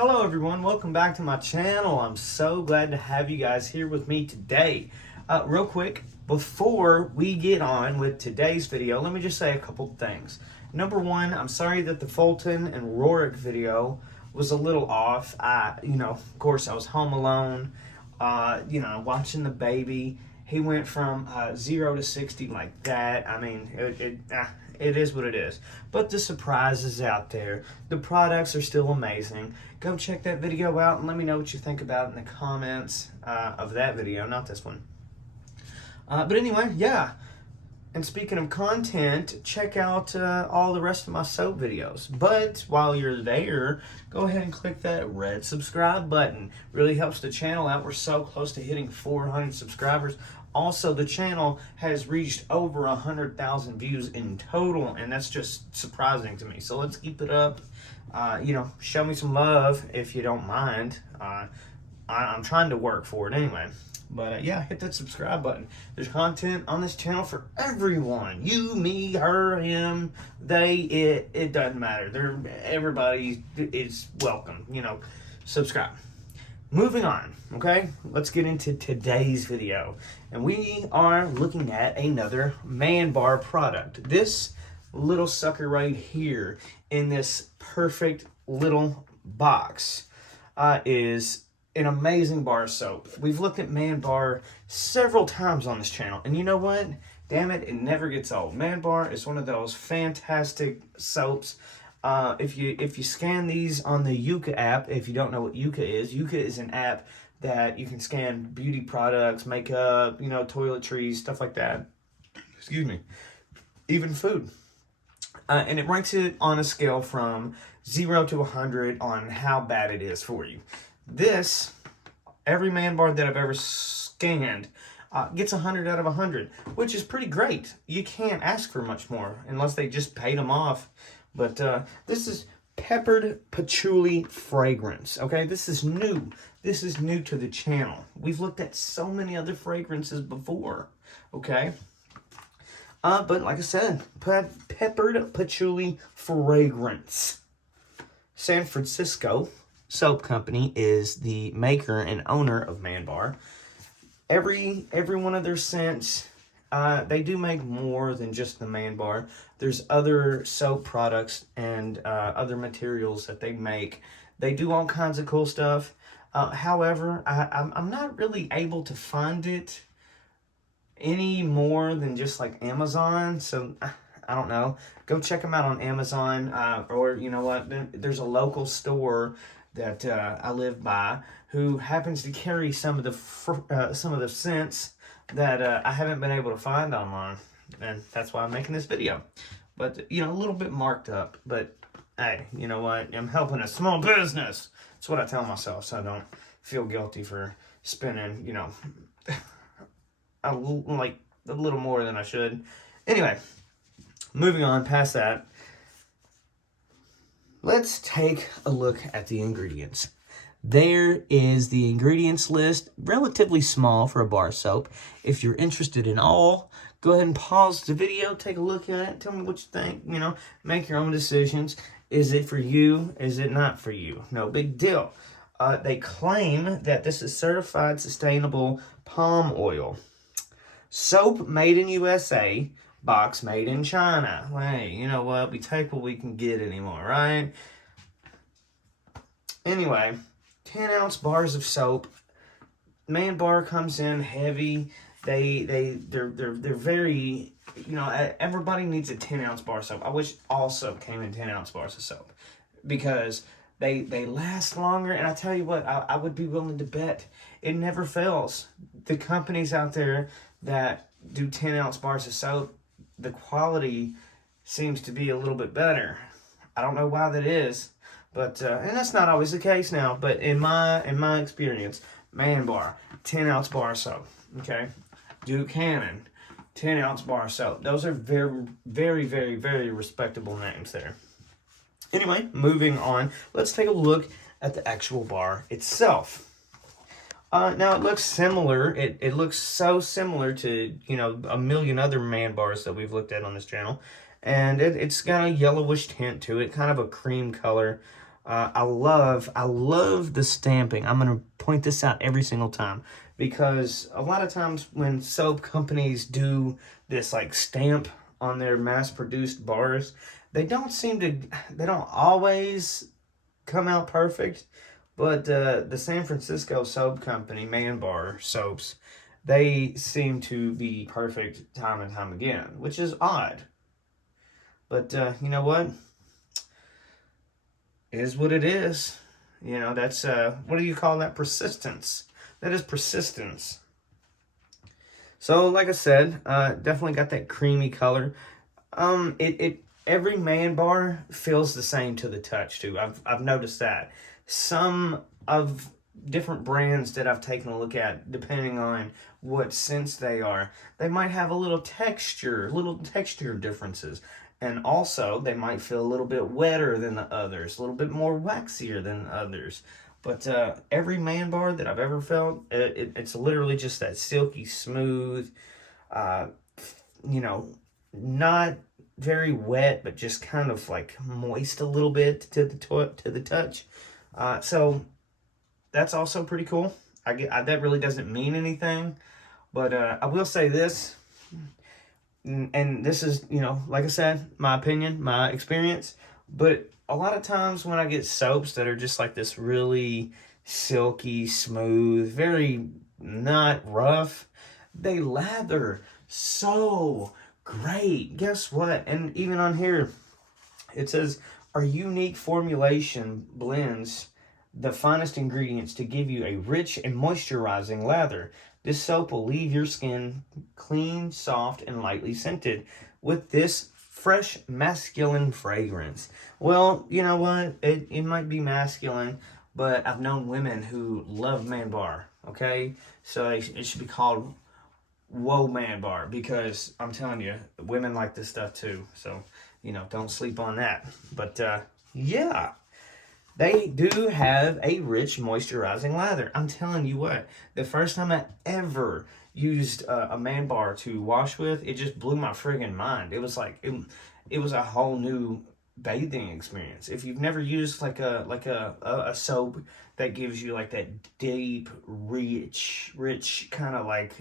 Hello everyone, welcome back to my channel. I'm so glad to have you guys here with me today. Real quick, before we get on with today's video, let me just say a couple things. Number one, I'm sorry that the Fulton and Rorick video was a little off. Of course I was home alone, watching the baby. He went from 0 to 60 like that. I mean, it is what it is. But the surprise is out there. The products are still amazing. Go check that video out and let me know what you think about it in the comments of that video, not this one. But anyway, yeah. And speaking of content, check out all the rest of my soap videos. But while you're there, go ahead and click that red subscribe button. Really helps the channel out. We're so close to hitting 400 subscribers. Also, the channel has reached over 100,000 views in total, and that's just surprising to me. So let's keep it up. Show me some love if you don't mind. I'm trying to work for it anyway. But yeah, hit that subscribe button. There's content on this channel for everyone. You, me, her, him, they, it doesn't matter. Everybody is welcome. Subscribe. Moving on, okay? Let's get into today's video. And we are looking at another Man Bar product. This little sucker right here in this perfect little box is an amazing bar soap. We've looked at Man Bar several times on this channel. And you know what? Damn it, it never gets old. Man Bar is one of those fantastic soaps. If you scan these on the Yuka app, if you don't know what Yuka is an app that you can scan beauty products, makeup, toiletries, stuff like that. Excuse me. Even food. And it ranks it on a scale from 0 to 100 on how bad it is for you. Every Man Bar that I've ever scanned gets 100 out of 100, which is pretty great. You can't ask for much more unless they just paid them off. But this is Peppered Patchouli fragrance, okay? This is new. This is new to the channel. We've looked at so many other fragrances before, okay? But like I said, Peppered Patchouli fragrance. San Francisco Soap Company is the maker and owner of Man Bar. Every one of their scents, they do make more than just the Man Bar. There's other soap products and other materials that they make. They do all kinds of cool stuff. However, I'm not really able to find it any more than just like Amazon. So I don't know. Go check them out on Amazon. Or you know what? There's a local store that I live by who happens to carry some of the scents that I haven't been able to find online. And that's why I'm making this video. But, a little bit marked up. But, hey, you know what? I'm helping a small business. That's what I tell myself, so I don't feel guilty for spending, a little more than I should. Anyway, moving on past that. Let's take a look at the ingredients. There is the ingredients list, relatively small for a bar soap. If you're interested in all, go ahead and pause the video, take a look at it, tell me what you think, make your own decisions. Is it for you? Is it not for you? No big deal. They claim that this is certified sustainable palm oil. Soap made in USA, box made in China. Hey, you know what? We take what we can get anymore, right? Anyway, 10-ounce bars of soap. Man Bar comes in heavy. They're very, everybody needs a 10-ounce bar soap. I wish all soap came in 10-ounce bars of soap because they last longer. And I tell you what, I would be willing to bet it never fails. The companies out there that do 10-ounce bars of soap, the quality seems to be a little bit better. I don't know why that is. But, and that's not always the case now, but in my experience, Man Bar, 10-ounce bar soap, okay? Buchanan, 10-ounce bar soap. Those are very, very, very, very respectable names there. Anyway, moving on, let's take a look at the actual bar itself. Now, it looks similar. It looks so similar to, a million other Man Bars that we've looked at on this channel. And it's got a yellowish tint to it, kind of a cream color. I love the stamping. I'm going to point this out every single time because a lot of times when soap companies do this like stamp on their mass-produced bars, they don't always come out perfect. But the San Francisco soap company, Man Bar soaps, they seem to be perfect time and time again, which is odd. But you know what? It is what it is. You know, that's, what do you call that? Persistence. That is persistence. So, like I said, definitely got that creamy color. Every Man Bar feels the same to the touch, too. I've noticed that. Some of different brands that I've taken a look at, depending on what scents they are, they might have little texture differences. And also, they might feel a little bit wetter than the others, a little bit more waxier than the others. But every Man Bar that I've ever felt, it's literally just that silky smooth, uh, you know, not very wet, but just kind of like moist a little bit to the touch. So that's also pretty cool. That really doesn't mean anything, but I will say this, and this is, you know, like I said, my opinion, my experience, but a lot of times when I get soaps that are just like this really silky, smooth, very not rough, they lather so great. Guess what? And even on here, it says, our unique formulation blends the finest ingredients to give you a rich and moisturizing lather. This soap will leave your skin clean, soft, and lightly scented with this fresh masculine fragrance. Well, you know what? It might be masculine, but I've known women who love Man Bar, okay? So it should be called Whoa Man Bar, because I'm telling you, women like this stuff too. So, you know, don't sleep on that. But, yeah. They do have a rich moisturizing lather. I'm telling you what, the first time I ever used a Man Bar to wash with, it just blew my friggin' mind. It was like, it was a whole new bathing experience. If you've never used like a soap that gives you like that deep, rich kind of like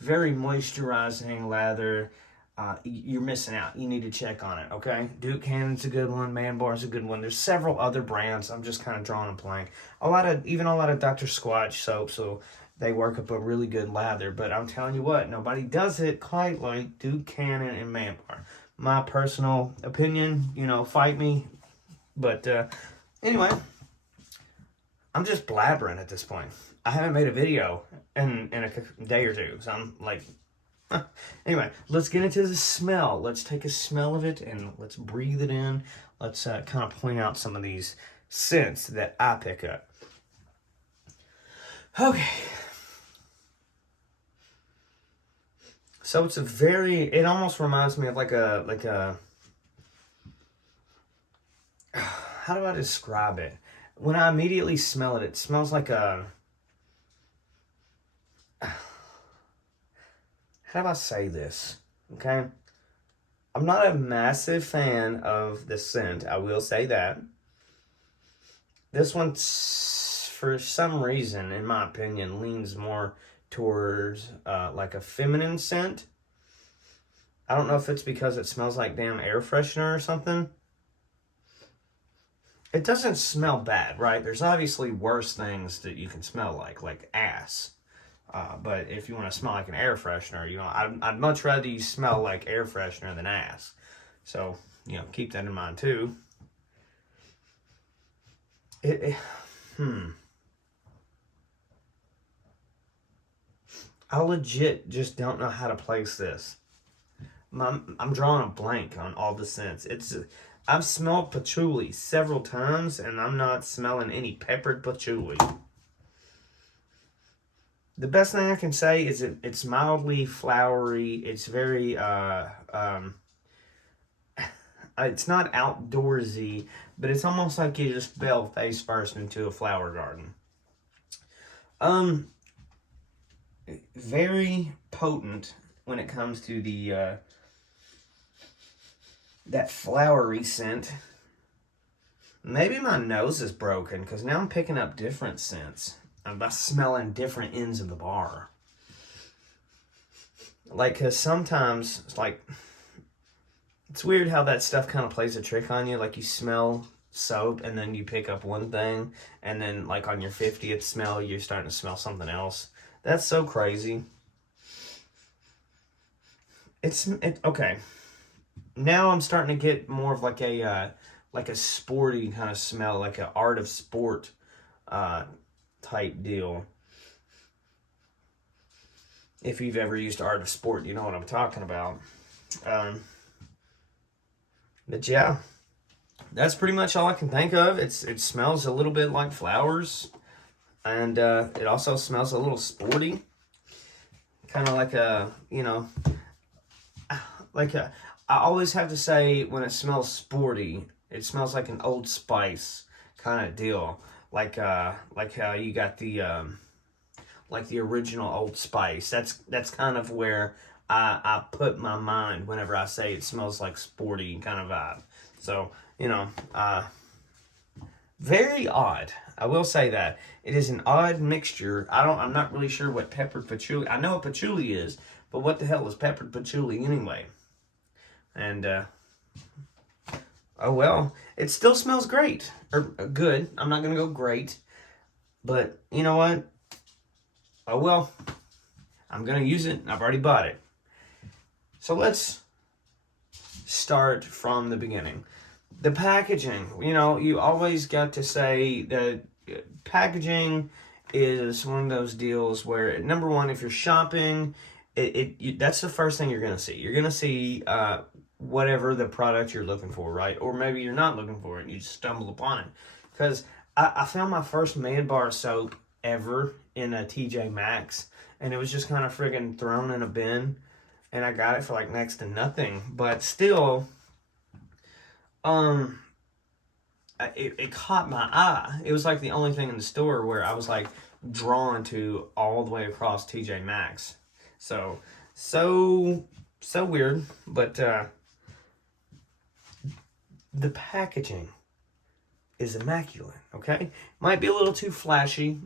very moisturizing lather, you're missing out. You need to check on it, okay? Duke Cannon's a good one. Man Bar's a good one. There's several other brands. I'm just kind of drawing a blank. Even a lot of Dr. Squatch soap, so they work up a really good lather. But I'm telling you what, nobody does it quite like Duke Cannon and Man Bar. My personal opinion, you know, fight me. But anyway, I'm just blabbering at this point. I haven't made a video in a day or two, so I'm like... Anyway, let's get into the smell. Let's take a smell of it and let's breathe it in. Let's kind of point out some of these scents that I pick up. Okay. So it's it almost reminds me of like a, how do I describe it? When I immediately smell it, it smells like a, how do I say this? Okay. I'm not a massive fan of the scent. I will say that. This one, for some reason, in my opinion, leans more towards like a feminine scent. I don't know if it's because it smells like damn air freshener or something. It doesn't smell bad, right? There's obviously worse things that you can smell like ass. But if you want to smell like an air freshener, you know, I'd much rather you smell like air freshener than ass. So, you know, keep that in mind too. I legit just don't know how to place this. I'm drawing a blank on all the scents. I've smelled patchouli several times, and I'm not smelling any peppered patchouli. The best thing I can say is it's mildly flowery. It's very, it's not outdoorsy, but it's almost like you just fell face first into a flower garden. Very potent when it comes to the, that flowery scent. Maybe my nose is broken because now I'm picking up different scents. I'm smelling different ends of the bar. Like, because sometimes, it's like, it's weird how that stuff kind of plays a trick on you. Like, you smell soap and then you pick up one thing, and then, like, on your 50th smell, you're starting to smell something else. That's so crazy. Okay. Now I'm starting to get more of like a sporty kind of smell, like an art of sport type deal. If you've ever used art of sport, you know what I'm talking about. But yeah, that's pretty much all I can think of. It smells a little bit like flowers, and it also smells a little sporty, kind of like a, like a. I always have to say when it smells sporty, it smells like an Old Spice kind of deal, like how you got like the original Old Spice. That's kind of where I put my mind whenever I say it smells like sporty kind of vibe. So, very odd. I will say that. It is an odd mixture. I'm not really sure what peppered patchouli. I know what patchouli is, but what the hell is peppered patchouli anyway? And oh well, it still smells great. Or good. I'm not gonna go great. But you know what? Oh well. I'm gonna use it. I've already bought it. So let's start from the beginning. The packaging, you always got to say that packaging is one of those deals where, number one, if you're shopping, that's the first thing you're going to see. You're going to see whatever the product you're looking for, right? Or maybe you're not looking for it and you just stumble upon it. Because I found my first Man Bar soap ever in a TJ Maxx, and it was just kind of friggin' thrown in a bin, and I got it for like next to nothing. But still, it caught my eye. It was like the only thing in the store where I was like drawn to all the way across TJ Maxx. So weird, but the packaging is immaculate. Okay, might be a little too flashy.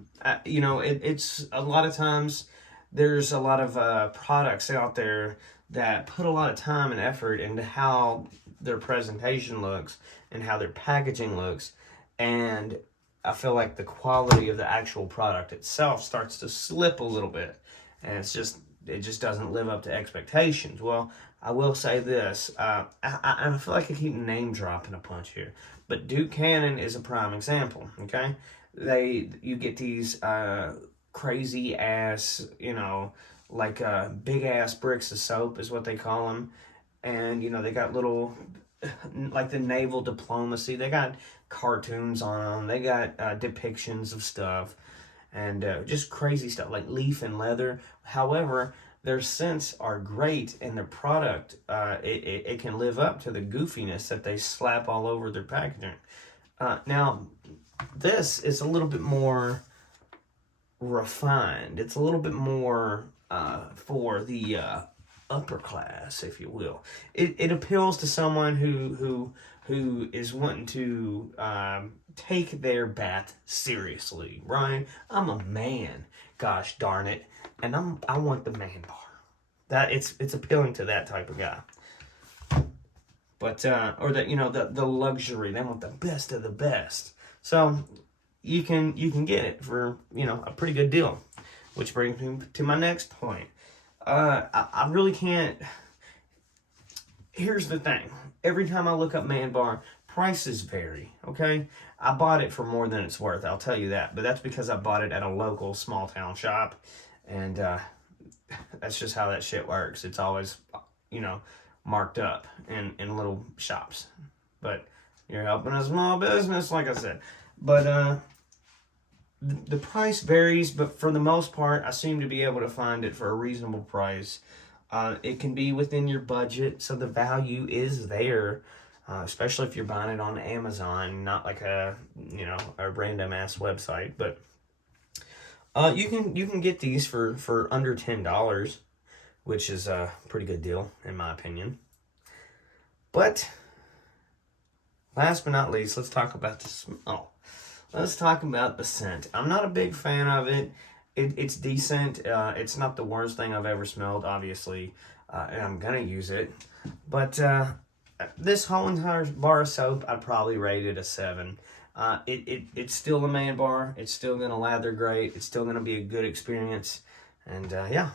It's a lot of times there's a lot of products out there that put a lot of time and effort into how their presentation looks and how their packaging looks, and I feel like the quality of the actual product itself starts to slip a little bit, and it just doesn't live up to expectations. Well, I will say this, I feel like I keep name dropping a bunch here, but Duke Cannon is a prime example. Okay, you get these crazy ass, like big ass bricks of soap is what they call them, and they got little, like the naval diplomacy. They got cartoons on them. They got depictions of stuff, and just crazy stuff like leaf and leather. However, their scents are great, and their product it can live up to the goofiness that they slap all over their packaging. Now, this is a little bit more refined. It's a little bit more for the upper class, if you will. It appeals to someone who is wanting to take their bath seriously. Ryan, I'm a man, gosh darn it, and I want the Man Bar. That it's appealing to that type of guy. But or that the luxury. They want the best of the best. So you can get it for a pretty good deal, which brings me to my next point. I really can't. Here's the thing. Every time I look up Man Bar, prices vary, okay? I bought it for more than it's worth, I'll tell you that. But that's because I bought it at a local small town shop. And that's just how that shit works. It's always, marked up in little shops. But you're helping a small business, like I said. But the price varies, but for the most part, I seem to be able to find it for a reasonable price. It can be within your budget, so the value is there, especially if you're buying it on Amazon, not like a random ass website. But you can get these for under $10, which is a pretty good deal in my opinion. But last but not least, let's talk about the smell. Let's talk about the scent. I'm not a big fan of it. It's decent. It's not the worst thing I've ever smelled, obviously, and I'm gonna use it. But this whole entire bar of soap, I'd probably rate it a 7. It's still a man bar. It's still gonna lather great. It's still gonna be a good experience. And yeah,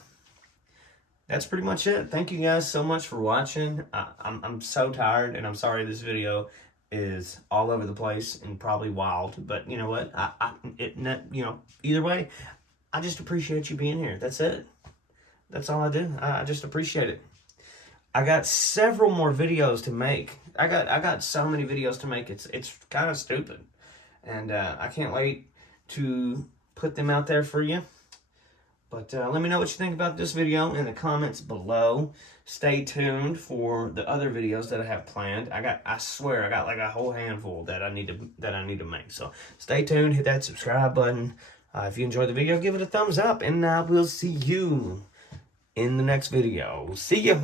that's pretty much it. Thank you guys so much for watching. I'm so tired, and I'm sorry this video is all over the place and probably wild. But you know what? Either way, I just appreciate you being here. That's it. That's all I do. I just appreciate it. I got several more videos to make. I got so many videos to make. It's kind of stupid, and I can't wait to put them out there for you. But let me know what you think about this video in the comments below. Stay tuned for the other videos that I have planned. I swear I got like a whole handful that I need to make. So stay tuned. Hit that subscribe button. If you enjoyed the video, give it a thumbs up, and we'll see you in the next video. See ya.